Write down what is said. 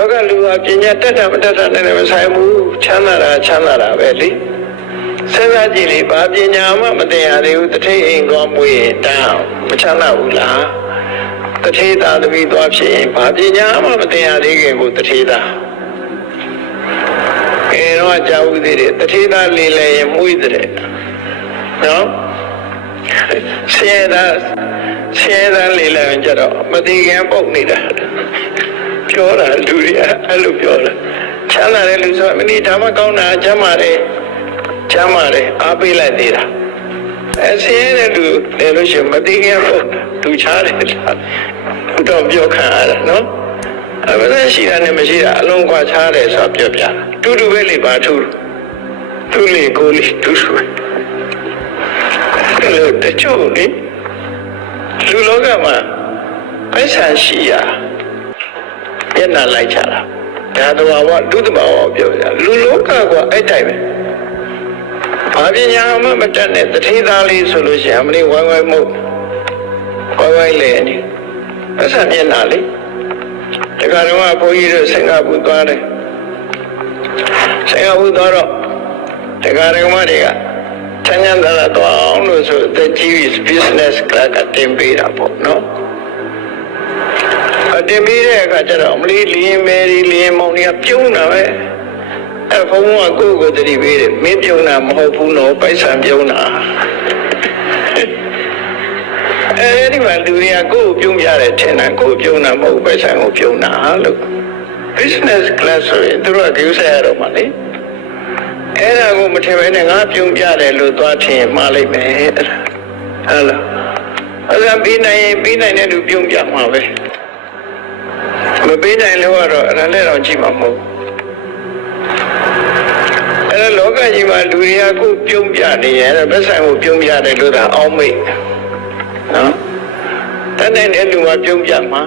လောကလူဟာပညာတတ်တာမတတ်တာနဲ့မဆိုင်ဘူးချမ်းသာတာပဲလေစဉ်းစားကြည့်လေဘာပညာမှမသိရသေးဘူးတထိတ်အိမ်ကောင်းမွေးတောင်းမချမ်းသာဘူးလားတထိတ်သားသမီးသွားဖြစ်ရင်ဘာပညာမှမသိရသေးခင်ကိုတထိတ်သားအဲတော့ကြာဦးသေးတယ်တထိတ်သားလေးလည်းရင်မွေးတဲ့နော်ဆင်းရဲလေးလည်းကြတော့မသိခင်ပုတ်နေတာပြောတာလူတွေကအဲ့လိုပြောတာချမ်းသာတဲ့လူဆိုမင်းဓမ္မကောင်းတာချမ်းသာတယ်အားပေးလိုက်သေးတာအစင်းတဲ့လူလည်းလို့ရှိရင်မသိခင်ပုတ်သူချားတယ်တော့ပြောခံရတာနော်အမှန်ရှိတာနဲ့မရှိတာအလုံးကွာချားတယ်ဆိုပြောပြတာတူတူပဲလေပါထူသူလေကိုလေတူတူအဲ့လိုတချို့လေလူလောကမှာပိုက်ဆံရှိရာမျက်နှာလိုက်ချတာဒါတော့ဒုသမဝပြောကြလူလောကကအဲ့တိုင်းပဲဘာပညာမှမတတ်တဲ့တထေးသားလေးဆိုလို့ရှိရင်အမလေးဝိုင်းမို့ဝိုင်းလေနေပိုက်ဆံမျက်နှာလေးတခါတော့ဘုန်းကြီးတို့စင်ကာပူသွားတယ်စင်ကာပူသွားတော့တခါဓမ္မတွေကချမ်းသာတာတော့အောင်လို့ဆိုတဲ့ business class ကတင်ပေးတာပေါ့နော်တင်ပေးတဲ့အခါကျတော့အမလေးလင်းမဲလင်းမောင်တွေကပြုံးတာပဲအဲဘုံကကိုယ်တတိပေးတယ်မင်းပြုံးတာမဟုတ်ဘူးနော်ပိုက်ဆံပြုံးတာအဲဒီမှာလူတွေကကိုယ်ပြုံးပြတယ်ထင်တာကိုယ်ပြုံးတာမဟုတ်ပိုက်ဆံကိုပြုံးတာလို့ business class ဆိုရင်သူတို့ကယူဆရတော့မှလေအဲ့ဒါကိုမထင်ပဲနဲ့ငါပြုံးပြတယ်လို့သွားထင်မှားလိုက်မယ်ဟုတ်လားအဲ့ဒါပြီးနိုင်တဲ့လူပြုံးပြမှာပဲမပေးနိုင်လို့ကတော့အဲ့ဒါလည်းတော့ကြည့်မှာမဟုတ်အဲ့ဒါလောကကြီးမှာလူတွေကကိုပြုံးပြနေရင်ဗက်ဆိုင်ကိုပြုံးပြတယ်လို့သာအောင်းမိတ်နော်တတ်တဲ့လူကပြုံးပြမှာ